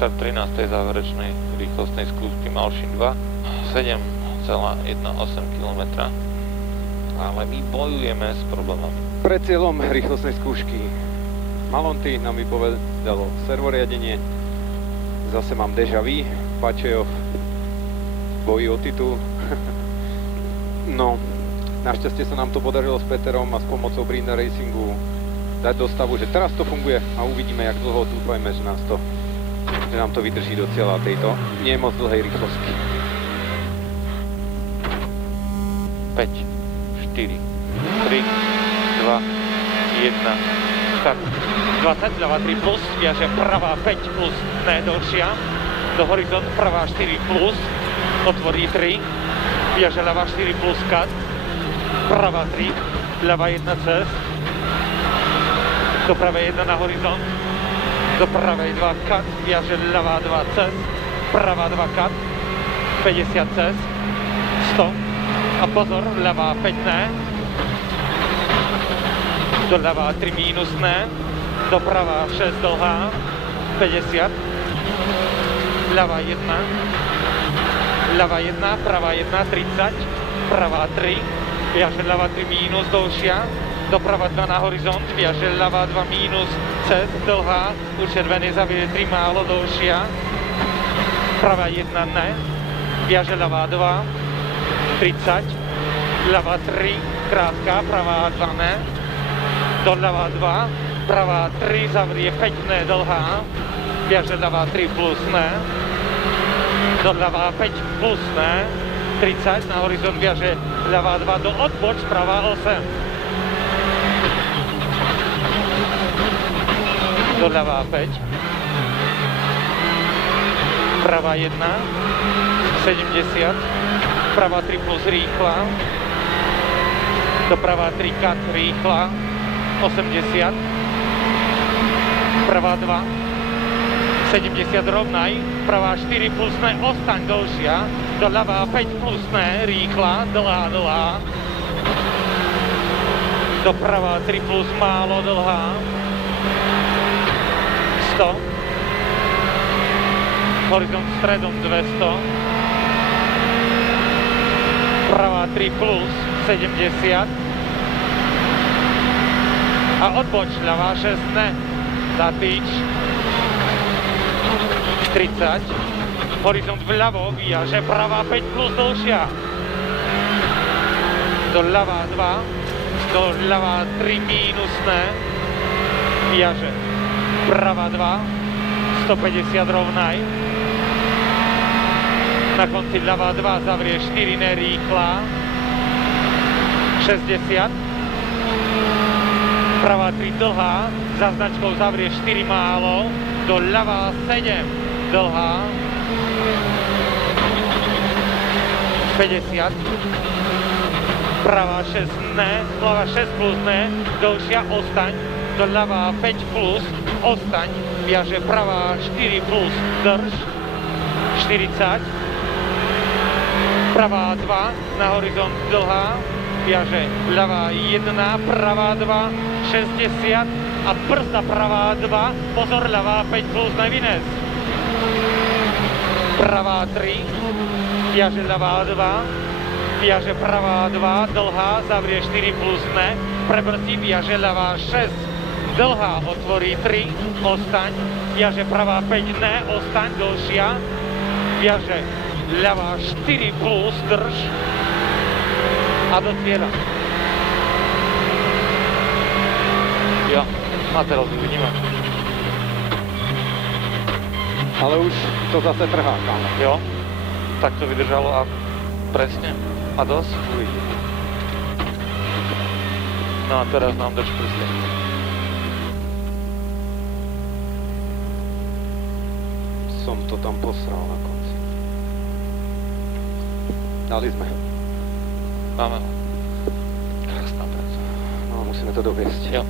štart 13. záverečnej rýchlostnej skúšky Malšin 2, 7,18 km. Ale my bojujeme s problémami. Pred cieľom rýchlostnej skúšky Malonty nám vypovedalo servoriadenie. Zase mám déjà vu, Pačejov boji o titul. No, našťastie sa nám to podarilo s Peterom a s pomocou Brinda Racingu dať do stavu, že teraz to funguje a uvidíme, jak dlho dúfajme, že nám to vydrží do cieľa tejto nie moc dlhej rýchlosti. 5, 4, 3, 2, 1, start. 20, ľavá 3 plus, viaže pravá 5 plus, ne dlhšia. Do horizont pravá 4 plus, otvorí 3, viaže ľavá 4 plus cut, pravá 3, ľavá 1 cez, do pravej 1 na horizont, do pravej 2 cut, viaže ľavá 2 cez, pravá 2 cut, 50 cez, 100 a pozor, ľavá 5 ne, do ľavá 3 mínus ne, doprava 6 dlhá, 50, ľavá 1, pravá 1, 30, pravá 3, viaže ľavá 3 mínus, dlhšia, doprava 2 na horizont, viaže ľavá 2 mínus, cez, dlhá, už červený zavie 3 málo, dlhšia, pravá 1 ne, viaže ľavá 2, 30, ľavá 3, krátka, pravá 2 ne, doľava 2, pravá 3, zavrie 5 ne, dlhá, viaže ľavá 3 plus ne, doľava 5 plus ne, 30, na horizont viaže ľavá 2 do odboč, pravá 8. Doľava 5, pravá 1, 70, pravá 3 plus rýchla, doprava 3 cut rýchla, 80, pravá 2, 70 rovnaj, pravá 4 plus ne, ostaň dlhšia, doľava 5 plus ne, rýchla, dlhá, doprava 3 plus málo, dlhá, 100, horizont stredom 200, pravá 3 plus, 70, a odboč ľavá 6 ne, zatíč, 30, horizont vľavo, viaže pravá 5 plus dlhšia, do ľavá 2, do ľavá 3 mínus ne, viaže pravá 2, 150 rovnaj, na konci ľavá 2 zavrie 4 ne, rýchla, 60, pravá 3 dlhá, za značkou zavrie 4 málo, do ľavá 7 dlhá, 50, pravá 6 ne, ľavá 6 plus ne, dlhšia ostaň, do ľavá 5 plus, ostaň, viaže pravá 4 plus, drž, 40, pravá 2, na horizont dlhá, viaže ľavá 1, pravá 2, 60 a brzda pravá 2, pozor, ľavá 5 plus nevines. Pravá 3, viaže ľavá 2, viaže pravá 2, dlhá, zavrie 4 plus ne, prebrzdí, viaže ľavá 6, dlhá, otvorí 3, ostaň, viaže pravá 5 ne, ostaň, dlhšia, viaže ľavá 4 plus, drž, a do cieľa. Jo, a teraz uvidíme. Ale už to zase trhá, kámo. Jo, tak to vydržalo a presne. A dosť. Uvidíme. No a teraz nám drž prsty. Som to tam posral na konci. Dali sme. Máme ho. Krásna práca. No, musíme to doviesť. Jo.